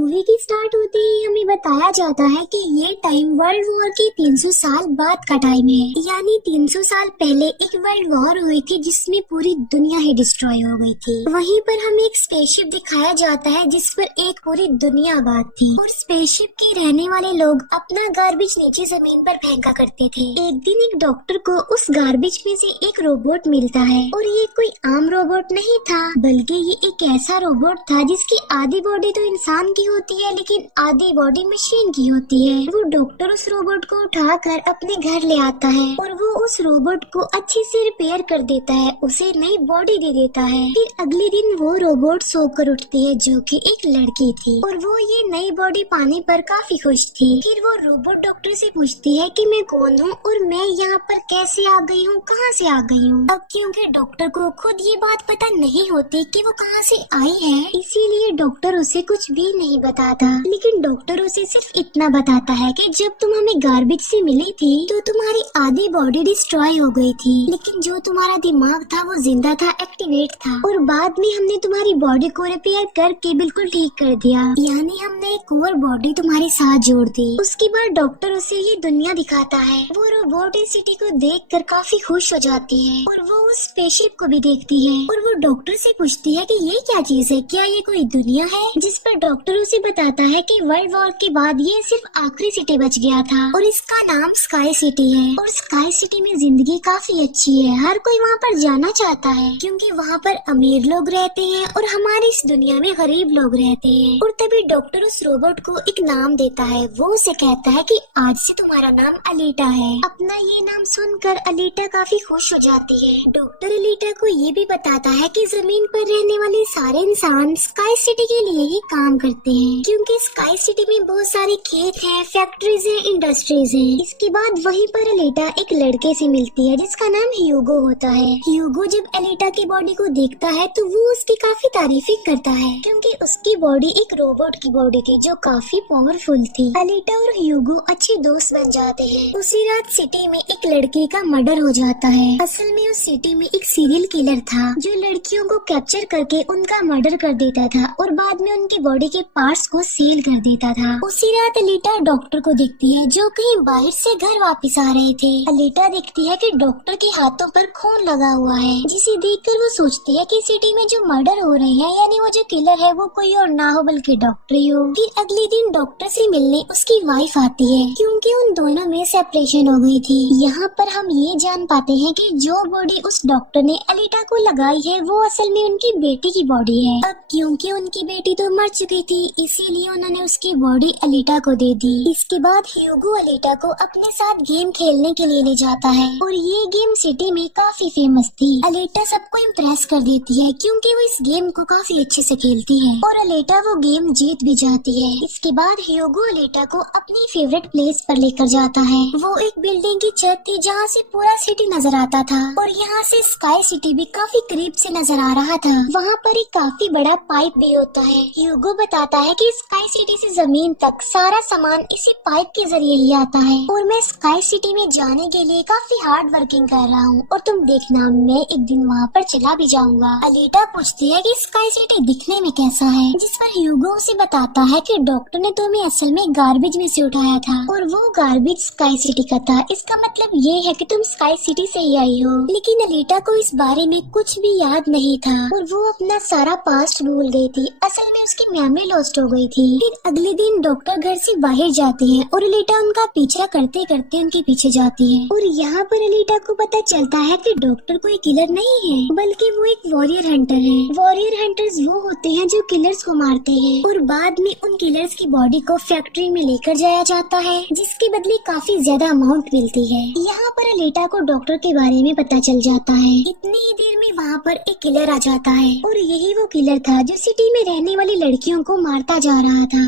Movie की start होते ही हमें बताया जाता है कि ये टाइम वर्ल्ड वॉर के 300 साल बाद का टाइम है। यानी 300 साल पहले एक वर्ल्ड वॉर हुई थी जिसमें पूरी दुनिया ही डिस्ट्रॉय हो गई थी। वहीं पर हमें एक स्पेसशिप दिखाया जाता है जिस पर एक पूरी दुनिया आबाद थी और स्पेसशिप के रहने वाले लोग अपना गार्बेज नीचे जमीन पर फेंका करते थे। एक दिन एक डॉक्टर को उस गार्बेज में से एक रोबोट मिलता है और ये कोई आम रोबोट नहीं था, बल्कि ये एक ऐसा रोबोट था जिसकी आधी बॉडी तो इंसान की होती है लेकिन आधी बॉडी मशीन की होती है। वो डॉक्टर उस रोबोट को उठाकर अपने घर ले आता है और वो उस रोबोट को अच्छे से रिपेयर कर देता है, उसे नई बॉडी दे देता है। फिर अगले दिन वो रोबोट सोकर उठती है जो कि एक लड़की थी और वो ये नई बॉडी पाने पर काफी खुश थी। फिर वो रोबोट डॉक्टर से पूछती है कि मैं कौन हूँ और मैं यहाँ पर कैसे आ गई हूँ, कहाँ से आ गई हूँ। अब क्योंकि डॉक्टर को खुद ये बात पता नहीं होती कि वो कहाँ से आई है, इसीलिए डॉक्टर उसे कुछ भी नहीं बताता। लेकिन डॉक्टर उसे सिर्फ इतना बताता है कि जब तुम हमें गार्बेज से मिली थी तो तुम्हारी आधी बॉडी डिस्ट्रॉय हो गई थी, लेकिन जो तुम्हारा दिमाग था वो जिंदा था, एक्टिवेट था, और बाद में हमने तुम्हारी बॉडी को रिपेयर करके बिल्कुल ठीक कर दिया। यानी हमने एक और बॉडी तुम्हारे साथ जोड़ दी। उसके बाद डॉक्टर उसे ये दुनिया दिखाता है। वो रोबोट इस सिटी को देखकर काफी खुश हो जाती है और वो उस स्पेसशिप को भी देखती है और वो डॉक्टर से पूछती है कि ये क्या चीज है, क्या ये कोई दुनिया है। जिस पर डॉक्टर उसे बताता है कि वर्ल्ड वॉर के बाद ये सिर्फ आखिरी सिटी बच गया था और इसका नाम स्काई सिटी है और स्काई सिटी में जिंदगी काफी अच्छी है। हर कोई वहाँ पर जाना चाहता है क्योंकि वहाँ पर अमीर लोग रहते हैं और हमारी इस दुनिया में गरीब लोग रहते हैं। और तभी डॉक्टर उस रोबोट को एक नाम देता है। वो उसे कहता है कि आज से तुम्हारा नाम अलीटा है। अपना ये नाम सुनकर अलीटा काफी खुश हो जाती है। डॉक्टर अलीटा को ये भी बताता है कि जमीन पर रहने वाले सारे इंसान स्काई सिटी के लिए ही काम करते हैं क्योंकि स्काई सिटी में बहुत सारे खेत हैं, फैक्ट्रीज हैं, इंडस्ट्रीज हैं। इसके बाद वहीं पर अलीटा एक लड़के से मिलती है जिसका नाम ह्यूगो होता है। ह्यूगो जब अलीटा की बॉडी को देखता है तो वो उसकी काफी तारीफें करता है क्योंकि उसकी बॉडी एक रोबोट की बॉडी थी जो काफी पावरफुल थी। अलीटा और ह्यूगो अच्छे दोस्त बन जाते हैं। उसी रात सिटी में एक लड़की का मर्डर हो जाता है। असल में उस सिटी में एक सीरियल किलर था जो लड़कियों को कैप्चर करके उनका मर्डर कर देता था और बाद में उनकी बॉडी के पार्ट्स को सील कर देता था। उसी रात अलीटा डॉक्टर को देखती है जो कहीं बाहर से घर वापस आ रहे थे। अलीटा देखती है कि डॉक्टर के हाथों पर खून लगा हुआ है, जिसे देखकर वो सोचती है कि सिटी में जो मर्डर हो रहे हैं यानी वो जो किलर है वो कोई और ना हो बल्कि डॉक्टर ही हो। फिर अगले दिन डॉक्टर से मिलने उसकी वाइफ आती है क्योंकि उन दोनों में सेपरेशन हो गई थी। यहाँ पर हम ये जान पाते हैं कि जो बॉडी उस डॉक्टर ने अलीटा को लगाई है वो असल में उनकी बेटी की बॉडी है। अब क्योंकि उनकी बेटी तो मर चुकी थी इसीलिए उन्होंने उसकी बॉडी अलीटा को दे दी। इसके बाद ह्यूगो अलीटा को अपने साथ गेम खेलने के लिए ले जाता है और ये गेम सिटी में काफी फेमस थी। अलीटा सबको इम्प्रेस कर देती है क्योंकि वो इस गेम को काफी अच्छे से खेलती है और अलीटा वो गेम जीत भी जाती है। इसके बाद ह्यूगो अलीटा को अपनी फेवरेट प्लेस पर लेकर जाता है। वो एक बिल्डिंग की छत थी जहाँ से पूरा सिटी नजर आता था और यहाँ से स्काई सिटी भी काफी करीब से नजर आ रहा था। वहाँ पर एक काफी बड़ा पाइप भी होता है। ह्यूगो बताता है कि स्काई सिटी से जमीन तक सारा सामान इसी पाइप के जरिए ही आता है और मैं स्काई सिटी में जाने के लिए काफी हार्ड वर्किंग कर रहा हूँ और तुम देखना मैं एक दिन वहाँ पर चला भी जाऊंगा। अलीटा पूछती है कि स्काई सिटी दिखने में कैसा है, जिस पर ह्यूगो उसे बताता है कि डॉक्टर ने तुम्हें असल में गार्बेज में से उठाया था और वो गार्बेज स्काई सिटी का था। इसका मतलब ये है कि तुम स्काई सिटी से ही आई हो। लेकिन अलीटा को इस बारे में कुछ भी याद नहीं था और वो अपना सारा पास्ट भूल गई थी। असल में उसकी मेमोरी लॉस्ट हो गई थी। फिर अगले दिन डॉक्टर घर से बाहर जाते हैं और अलीटा उनका पीछा करते करते उनके पीछे जाती है और यहाँ पर अलीटा को पता चलता है कि डॉक्टर कोई किलर नहीं है बल्कि वो एक वॉरियर हंटर है। वॉरियर हंटर्स वो होते हैं जो किलर्स को मारते हैं और बाद में उन किलर्स की बॉडी को फैक्ट्री में लेकर जाया जाता है जिसके बदले काफी ज्यादा अमाउंट मिलती है। यहाँ पर अलीटा को डॉक्टर के बारे में पता चल जाता है। इतनी ही देर में वहाँ पर एक किलर आ जाता है और यही वो किलर था जो सिटी में रहने वाली लड़कियों को मारता जा रहा था।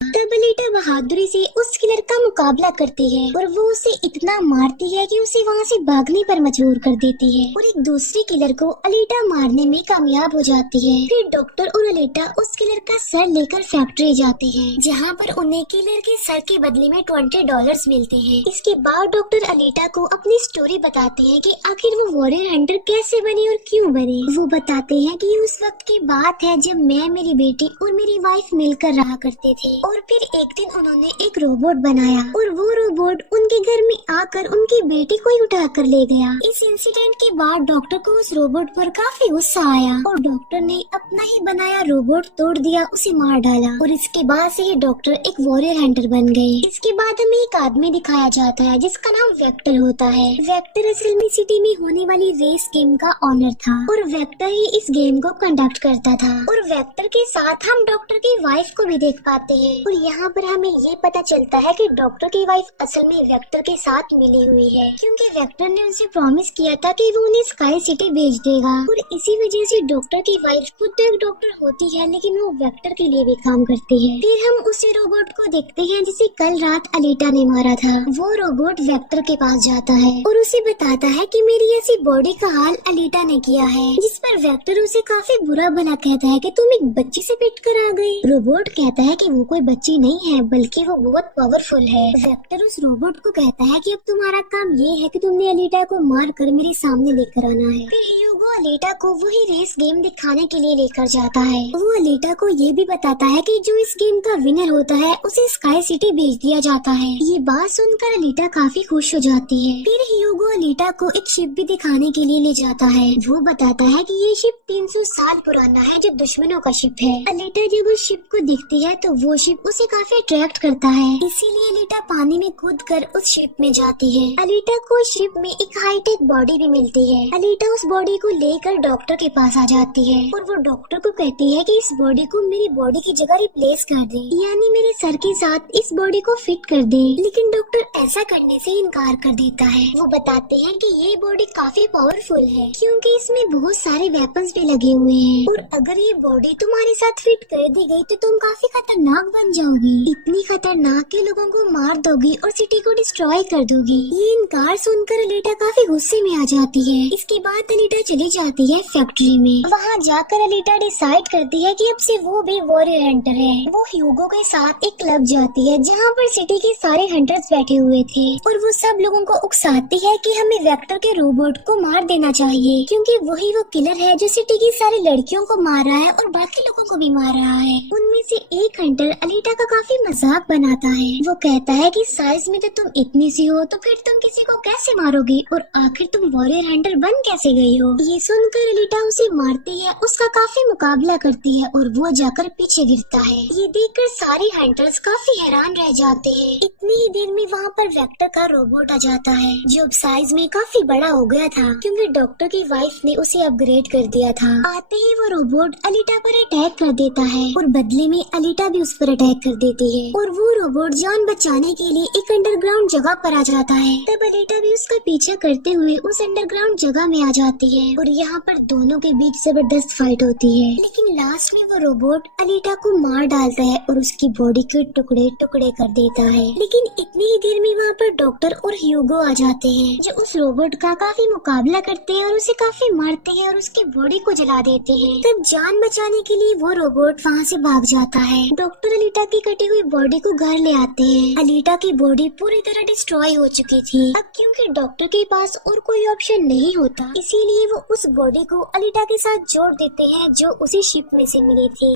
तब अलीटा बहादुरी से उस किलर का मुकाबला करती है और वो उसे इतना मारती है कि उसे वहाँ से भागने पर मजबूर कर देती है और एक दूसरे किलर को अलीटा मारने में कामयाब हो जाती है। फिर डॉक्टर और अलीटा उस किलर का सर लेकर फैक्ट्री जाते हैं, जहाँ पर उन्हें किलर के सर के बदले में $20 मिलते हैं। इसके बाद डॉक्टर अलीटा को अपनी स्टोरी बताते हैं कि आखिर वो वॉरियर हंटर कैसे बने और क्यों बने। वो बताते हैं कि उस वक्त की बात है जब मैं, मेरी बेटी और मेरी वाइफ मिलकर रहा करते थे और फिर एक दिन उन्होंने एक रोबोट बनाया और वो रोबोट उनके घर में आकर उनकी बेटी को ही उठा कर ले गया। इस इंसिडेंट के बाद डॉक्टर को उस रोबोट पर काफी गुस्सा आया और डॉक्टर ने अपना ही बनाया रोबोट तोड़ दिया, उसे मार डाला और इसके बाद से ये डॉक्टर एक वॉरियर हंटर बन गए। इसके बाद हमें एक आदमी दिखाया जाता है जिसका नाम वेक्टर होता है। वेक्टर असल में सिटी में होने वाली रेस गेम का ऑनर था और वेक्टर ही इस गेम को कंडक्ट करता था और वेक्टर के साथ हम डॉक्टर की वाइफ को भी देख पाते हैं और यहाँ पर हमें ये पता चलता है कि डॉक्टर की वाइफ असल में वेक्टर के साथ मिली हुई है, क्योंकि वेक्टर ने उनसे प्रॉमिस किया था कि वो उन्हें स्काई सिटी भेज देगा और इसी वजह से डॉक्टर की वाइफ खुद तो एक डॉक्टर होती है लेकिन वो वेक्टर के लिए भी काम करती है। फिर हम उसी रोबोट को देखते हैं जिसे कल रात अलीटा ने मारा था। वो रोबोट वेक्टर के पास जाता है और उसे बताता है कि मेरी ऐसी बॉडी का हाल अलीटा ने किया है, जिस पर वेक्टर उसे काफी बुरा भला कहता है कि तुम एक बच्ची से पिट कर आ गए। रोबोट कहता है कि वो कोई बच्ची नहीं है बल्कि वो बहुत पावरफुल है। वेक्टर उस रोबोट को कहता है कि अब तुम्हारा काम ये है कि तुमने अलीटा को मार कर मेरे सामने लेकर आना है। फिर ह्यूगो अलीटा को वही रेस गेम दिखाने के लिए लेकर जाता है। वो अलीटा को ये भी बताता है कि जो इस गेम का विनर होता है उसे स्काई सिटी भेज दिया जाता है। ये बात सुनकर अलीटा काफी खुश हो जाती है। फिर ह्यूगो अलीटा को एक शिप भी दिखाने के लिए ले जाता है। वो बताता है कि ये शिप 300 साल पुराना है जो दुश्मनों का शिप है। अलीटा जब उस शिप को देखती है तो वो शिप उसे काफी अट्रैक्ट करता है, इसीलिए अलीटा पानी में कूद कर उस शिप में जाती है। अलीटा को शिप में एक हाईटेक बॉडी भी मिलती है। अलीटा उस बॉडी को लेकर डॉक्टर के पास आ जाती है और वो डॉक्टर को कहती है कि इस बॉडी को मेरी बॉडी की जगह रिप्लेस कर दे, यानी मेरे सर के साथ इस बॉडी को फिट कर दे। लेकिन डॉक्टर ऐसा करने से इनकार कर देता है। वो बताते हैं कि ये बॉडी काफी पावरफुल है क्योंकि इसमें बहुत सारे वेपन्स भी लगे हुए हैं और अगर ये बॉडी तुम्हारे साथ फिट कर दी गई तो तुम काफी खतरनाक बन जाओगी। इतनी खतरनाक के लोगों को मार दोगी और सिटी को डिस्ट्रॉय कर दोगी। ये इनकार सुनकर अलीटा काफी गुस्से में आ जाती है। इसके बाद अलीटा चली जाती है फैक्ट्री में। वहाँ जाकर अलीटा डिसाइड करती है कि अब से वो भी वॉरियर हंटर है। वो ह्यूगो के साथ एक क्लब जाती है जहाँ पर सिटी के सारे हंटर्स बैठे हुए थे और वो सब लोगों को उकसाती है कि हमें वेक्टर के रोबोट को मार देना चाहिए क्योंकि वही वो किलर है जो सिटी की सारी लड़कियों को मार रहा है और बाकी लोगों को भी मार रहा है। उनमें से एक हंटर अलीटा का काफी मजाक बनाता है। वो कहता है कि साइज में तो तुम इतनी सी हो तो फिर तुम किसी को कैसे मारोगी और आखिर तुम वॉरियर हंटर बन कैसे गई हो। ये सुनकर अलीटा उसे मारती है, उसका काफी मुकाबला करती है और वो जाकर पीछे गिरता है। ये देखकर सारे हंटर्स काफी हैरान रह जाते हैं। इतनी ही देर में वहाँ पर वेक्टर का रोबोट आ जाता है जो अब साइज में काफी बड़ा हो गया था क्योंकि डॉक्टर की वाइफ ने उसे अपग्रेड कर दिया था। आते ही वो रोबोट अलीटा पर अटैक कर देता है और बदले में अलीटा भी उस पर अटैक कर देती है और वो रोबोट जान बचाने के लिए एक अंडरग्राउंड जगह पर आ जाता है। तब अलीटा भी उसका पीछा करते हुए उस अंडरग्राउंड जगह में आ जाती है और यहाँ पर दोनों के बीच जबरदस्त फाइट होती है। लेकिन लास्ट में वो रोबोट अलीटा को मार डालता है और उसकी बॉडी के टुकड़े टुकड़े कर देता है। लेकिन इतनी ही देर में वहाँ पर डॉक्टर और ह्यूगो आ जाते हैं जो उस रोबोट का काफी मुकाबला करते हैं और उसे काफी मारते हैं और उसकी बॉडी को जला देते हैं। तब जान बचाने के लिए वो रोबोट वहाँ से भाग जाता है। डॉक्टर अलीटा की कटी हुई बॉडी को घर ले आते हैं। अलीटा की बॉडी पूरी तरह डिस्ट्रॉय हो चुकी थी। अब क्योंकि डॉक्टर के पास और कोई ऑप्शन नहीं होता इसीलिए वो उस बॉडी को अलीटा के साथ जोड़ देते हैं जो उसी शिप में से मिली थी।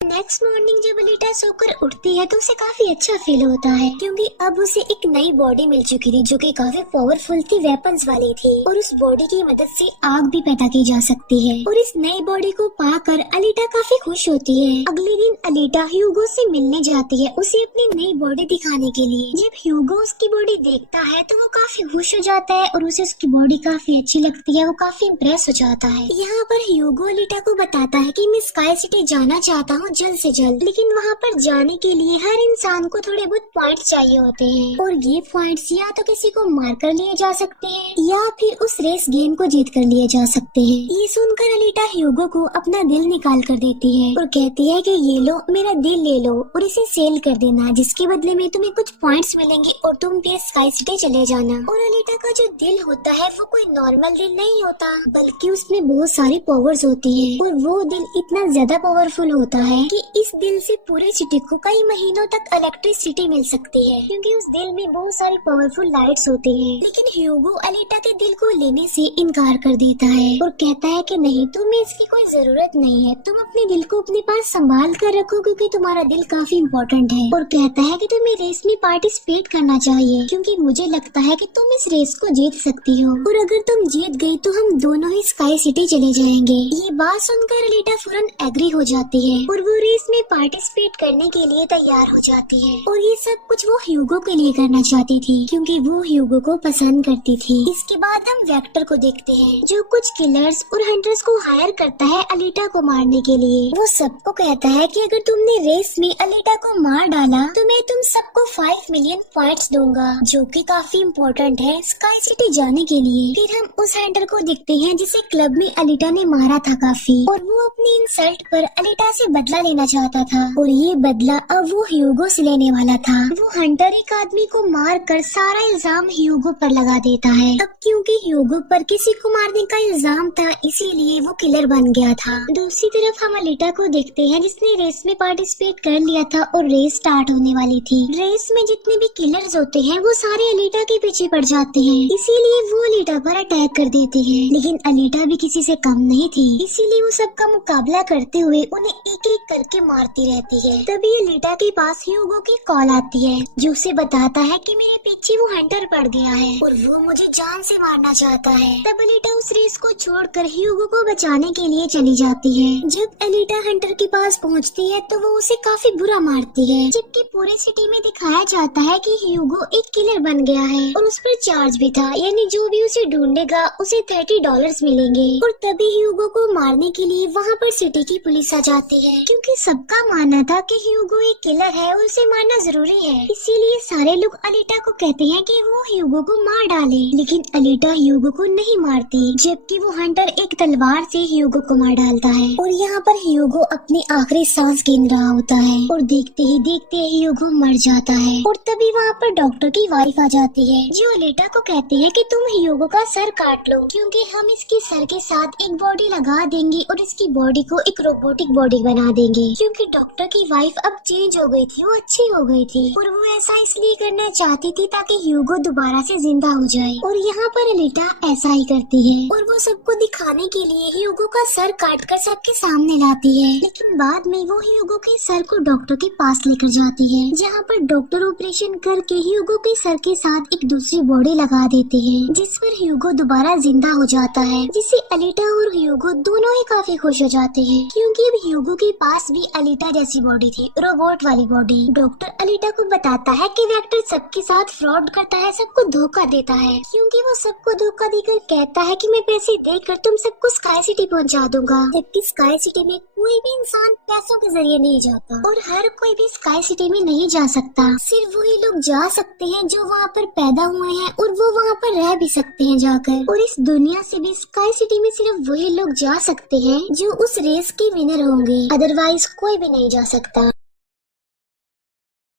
नेक्स्ट मॉर्निंग जब अलीटा सोकर उठती है तो उसे काफी अच्छा फील होता है क्योंकि अब उसे एक नई बॉडी मिल चुकी थी जो कि काफी पावरफुल थी, वेपन्स वाली थी और उस बॉडी की मदद से आग भी पैदा की जा सकती है और इस नई बॉडी को पाकर अलीटा काफी खुश होती है। अगले दिन अलीटा ह्यूगो से मिलने जाती है उसे अपनी नई बॉडी दिखाने के लिए। जब ह्यूगो उसकी बॉडी देखता है तो वो काफी खुश हो जाता है और उसे उसकी बॉडी काफी अच्छी लगती है। वो काफी इम्प्रेस हो जाता है। यहाँ पर ह्यूगो अलीटा को बताता है कि मैं स्काई सिटी जाना चाहता हूँ, जल्द से जल्द। लेकिन वहाँ पर जाने के लिए हर इंसान को थोड़े बहुत पॉइंट्स चाहिए होते हैं और ये पॉइंट्स या तो किसी को मार कर लिए जा सकते हैं या फिर उस रेस गेम को जीत कर लिए जा सकते हैं। ये सुनकर अलीटा ह्यूगो को अपना दिल निकाल कर देती है और कहती है कि ये लो, मेरा दिल ले लो और इसे सेल कर देना, जिसके बदले में तुम्हें कुछ पॉइंट्स मिलेंगे और तुम फिर स्काई सिटी चले जाना। और अलीटा का जो दिल होता है वो कोई नॉर्मल दिल नहीं होता, बल्कि उसमें बहुत सारी पावर्स होती है और वो दिल इतना ज्यादा पावरफुल होता है कि इस दिल से पूरे सिटी को कई महीनों तक इलेक्ट्रिसिटी मिल सकती है, क्योंकि उस दिल में बहुत सारी पावरफुल लाइट्स होती हैं। लेकिन ह्यूगो अलीटा के दिल को लेने से इनकार कर देता है और कहता है कि नहीं, तुम्हें इसकी कोई जरूरत नहीं है, तुम अपने दिल को अपने पास संभाल कर रखो क्योंकि तुम्हारा दिल काफी इम्पोर्टेंट है। और कहता है कि तुम्हें रेस में पार्टिसिपेट करना चाहिए क्योंकि मुझे लगता है कि तुम इस रेस को जीत सकती हो और अगर तुम जीत गई तो हम दोनों ही स्काई सिटी चले जाएंगे। ये बात सुनकर अलीटा फौरन एग्री हो जाती है और वो रेस में पार्टिसिपेट करने के लिए तैयार हो जाती है। और ये सब कुछ वो ह्यूगो के लिए करना चाहती थी क्योंकि वो ह्यूगो को पसंद करती थी। इसके बाद हम वेक्टर को देखते हैं जो कुछ किलर्स और हंटर्स को हायर करता है अलीटा को मारने के लिए। वो सबको कहता है कि अगर तुमने रेस में अलीटा को मार डाला तो मैं तुम सबको 5 मिलियन पॉइंट्स दूंगा, जो कि काफी इम्पोर्टेंट है स्काई सिटी जाने के लिए। फिर हम उस हंटर को देखते हैं जिसे क्लब में अलीटा ने मारा था काफी, और वो अपनी इंसल्ट पर अलीटा से बदला लेना चाहता था और ये बदला अब वो ह्यूगो से लेने वाला था। वो हंटर एक आदमी को मार कर सारा इल्जाम ह्यूगो पर लगा देता है। अब क्योंकि ह्यूगो पर किसी को मारने का इल्जाम था इसीलिए वो किलर बन गया था। दूसरी तरफ हम अलीटा को देखते हैं जिसने रेस में पार्टिसिपेट कर लिया था और रेस स्टार्ट होने वाली थी। रेस में जितने भी किलर्स होते हैं वो सारे अलीटा के पीछे पड़ जाते हैं, इसीलिए वो अलीटा पर अटैक कर देते हैं। लेकिन अलीटा भी किसी से कम नहीं थी, इसीलिए वो सबका मुकाबला करते हुए उन्हें एक एक करके मारती रहती है। तभी अलीटा के पास ह्यूगो की कॉल आती है जो उसे बताता है कि मेरे पीछे वो हंटर पड़ गया है और वो मुझे जान से मारना चाहता है। तब अलीटा उस रेस को छोड़कर ह्यूगो को बचाने के लिए चली जाती है। जब अलीटा हंटर के पास पहुंचती है तो वो उसे काफी बुरा मारती है, जबकि पूरे सिटी में दिखाया जाता है कि ह्यूगो एक किलर बन गया है और उस पर चार्ज भी था, यानी जो भी उसे ढूंढेगा उसे $30 मिलेंगे। और तभी ह्यूगो को मारने के लिए वहाँ पर सिटी की पुलिस आ जाती है क्योंकि सबका मानना था कि ह्यूगो एक किलर है और उसे मारना जरूरी है। इसीलिए सारे लोग अलीटा को कहते हैं कि वो ह्यूगो को मार डाले, लेकिन अलीटा ह्यूगो को नहीं मारती, जबकि वो हंटर एक तलवार से ह्यूगो को मार डालता है। और यहाँ पर ह्यूगो अपनी आखिरी सांस गिन रहा होता है और देखते ही देखते ह्यूगो मर जाता है। और तभी वहाँ पर डॉक्टर की वाइफ आ जाती है जो अलीटा को कहती है कि तुम ह्यूगो का सर काट लो क्योंकि हम इसके सर के साथ एक बॉडी लगा देंगे और इसकी बॉडी को एक रोबोटिक बॉडी बना देंगे, क्योंकि डॉक्टर की वाइफ अब चेंज हो गई थी, वो अच्छी हो गई थी और वो ऐसा इसलिए करना चाहती थी ताकि ह्यूगो दोबारा से जिंदा हो जाए। और यहाँ पर अलीटा ऐसा ही करती है और वो सबको दिखाने के लिए ह्यूगो का सर काट कर सबके सामने लाती है। लेकिन बाद में वो ह्यूगो के सर को डॉक्टर के पास लेकर जाती है, जहाँ पर डॉक्टर ऑपरेशन करके ह्यूगो के सर के साथ एक दूसरी बॉडी लगा देते हैं, जिस पर ह्यूगो दोबारा जिंदा हो जाता है, जिससे अलीटा और ह्यूगो दोनों ही काफी खुश हो जाते हैं क्योंकि अब ह्यूगो के पास भी अलीटा जैसी बॉडी थी, रोबोट वाली बॉडी। डॉक्टर अलीटा को बताता है कि वेक्टर सबके साथ फ्रॉड करता है, सबको धोखा देता है, क्योंकि वो सबको धोखा देकर कहता है कि मैं पैसे देकर तुम सबको स्काई सिटी पहुंचा दूंगा, जबकि स्काई सिटी में कोई भी इंसान पैसों के जरिए नहीं जाता और हर कोई भी स्काई सिटी में नहीं जा सकता। सिर्फ वही लोग जा सकते हैं जो वहाँ पर पैदा हुए हैं और वो वहाँ पर रह भी सकते हैं जाकर। और इस दुनिया से भी स्काई सिटी में सिर्फ वही लोग जा सकते हैं जो उस रेस के विनर होंगे, अदरवाइज कोई भी नहीं जा सकता।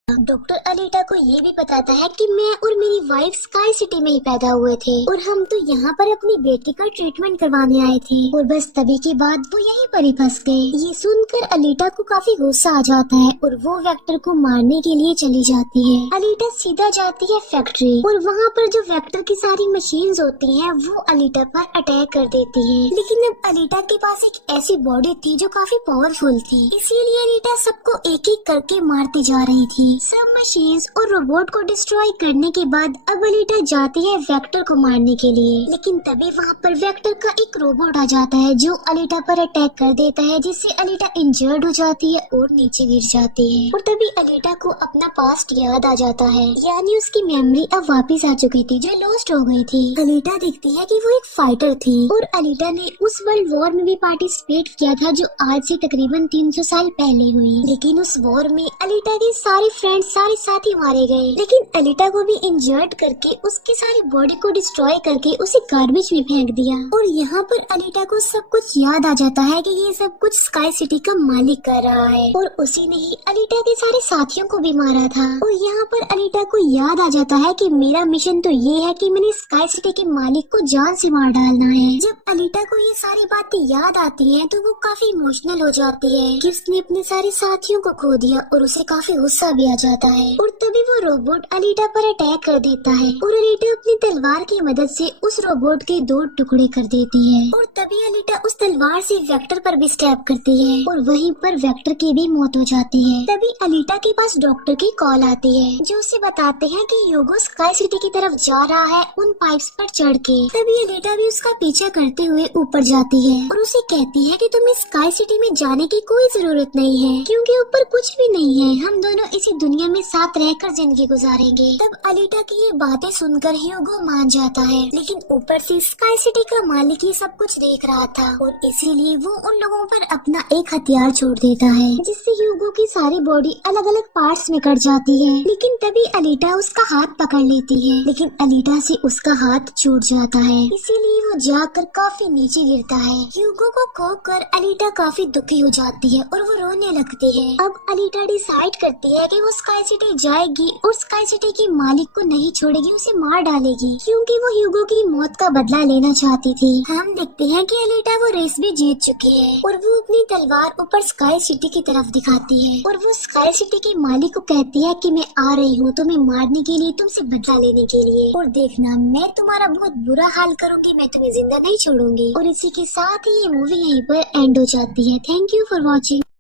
डॉक्टर अलीटा को ये भी बताता है कि मैं और मेरी वाइफ स्काई सिटी में ही पैदा हुए थे और हम तो यहाँ पर अपनी बेटी का ट्रीटमेंट करवाने आए थे, और बस तभी के बाद वो यहीं पर ही फंस गए। ये सुनकर अलीटा को काफी गुस्सा आ जाता है और वो वेक्टर को मारने के लिए चली जाती है। अलीटा सीधा जाती है फैक्ट्री और वहाँ पर जो वेक्टर की सारी मशीन्स होती हैं वो अलीटा पर अटैक कर देती है। लेकिन अब अलीटा के पास एक ऐसी बॉडी थी जो काफी पावरफुल थी, इसीलिए अलीटा सबको एक एक करके मारती जा रही थी। सब मशीन्स और रोबोट को डिस्ट्रॉय करने के बाद अब अलीटा जाती है वेक्टर को मारने के लिए, लेकिन तभी वहाँ पर वेक्टर का एक रोबोट आ जाता है जो अलीटा पर अटैक कर देता है, जिससे अलीटा इंजर्ड हो जाती है और नीचे गिर जाती है। और तभी अलीटा को अपना पास्ट याद आ जाता है, यानी उसकी मेमोरी अब वापस आ चुकी थी जो लॉस्ट हो गई थी। अलीटा देखती है कि वो एक फाइटर थी और अलीटा ने उस वर्ल्ड वॉर में भी पार्टिसिपेट किया था जो आज से तकरीबन 300 साल पहले हुई। लेकिन उस वॉर में अलीटा के सारे फ्रेंड्स, सारे साथी मारे गए, लेकिन अलीटा को भी इंजर्ड करके उसकी सारी बॉडी को डिस्ट्रॉय करके उसे गार्बेज में फेंक दिया। और यहाँ पर अलीटा को सब कुछ याद आ जाता है कि ये सब कुछ स्काई सिटी का मालिक कर रहा है और उसी ने ही अलीटा के सारे साथियों को भी मारा था। और यहाँ पर अलीटा को याद आ जाता है कि मेरा मिशन तो ये है कि मैंने स्काई सिटी के मालिक को जान से मार डालना है। जब अलीटा को ये सारी बातें याद आती हैं तो वो काफी इमोशनल हो जाती है कि उसने अपने सारे साथियों को खो दिया और उसे काफी गुस्सा भी आ जाता है। और तभी वो रोबोट अलीटा पर अटैक कर देता है और अलीटा अपनी तलवार की मदद से उस रोबोट के 2 टुकड़े कर देती है। और तभी अलीटा उस तलवार से वेक्टर पर भी स्टैब करती है और वहीं पर वेक्टर की भी मौत हो जाती है। तभी अलीटा के पास डॉक्टर की कॉल आती है जो उसे बताते हैं कि ह्यूगो स्काई सिटी की तरफ जा रहा है उन पाइप्स पर चढ़ के। तभी अलीटा भी उसका पीछा करते हुए ऊपर जाती है और उसे कहती है कि तुम्हें स्काई सिटी में जाने की कोई जरूरत नहीं है क्योंकि ऊपर कुछ भी नहीं है, हम दोनों इसी दुनिया में साथ रहकर जिंदगी गुजारेंगे। तब अलीटा की ये बातें सुनकर ह्यूगो मान जाता है, लेकिन ऊपर से स्काई सिटी का मालिक ही सब कुछ देख रहा था और इसीलिए वो उन लोगों पर अपना एक हथियार छोड़ देता है जिससे ह्यूगो की सारी बॉडी अलग अलग पार्ट्स में कट जाती है। लेकिन तभी अलीटा उसका हाथ पकड़ लेती है, लेकिन अलीटा से उसका हाथ छूट जाता है, इसीलिए वो जाकर काफी नीचे गिरता है। ह्यूगो को खोकर अलीटा काफी दुखी हो जाती है और वो रोने लगती है। अब अलीटा डिसाइड करती है कि वो स्काई सिटी जाएगी और स्काई सिटी के मालिक को नहीं छोड़ेगी, उसे मार डालेगी क्योंकि वो ह्यूगो की मौत का बदला लेना चाहती थी। हम देखते हैं कि अलीटा वो रेस भी जीत चुकी है और वो अपनी तलवार ऊपर स्काई सिटी की तरफ दिखाती है और वो स्काई सिटी के मालिक को कहती है कि मैं आ रही हूँ तुम्हें मारने के लिए, तुमसे बदला लेने के लिए, और देखना मैं तुम्हारा बहुत बुरा हाल करूंगी, मैं तुम्हें जिंदा नहीं छोड़ूंगी। और इसी के साथ ही ये मूवी यहीं पर एंड हो जाती है। Thank you for watching.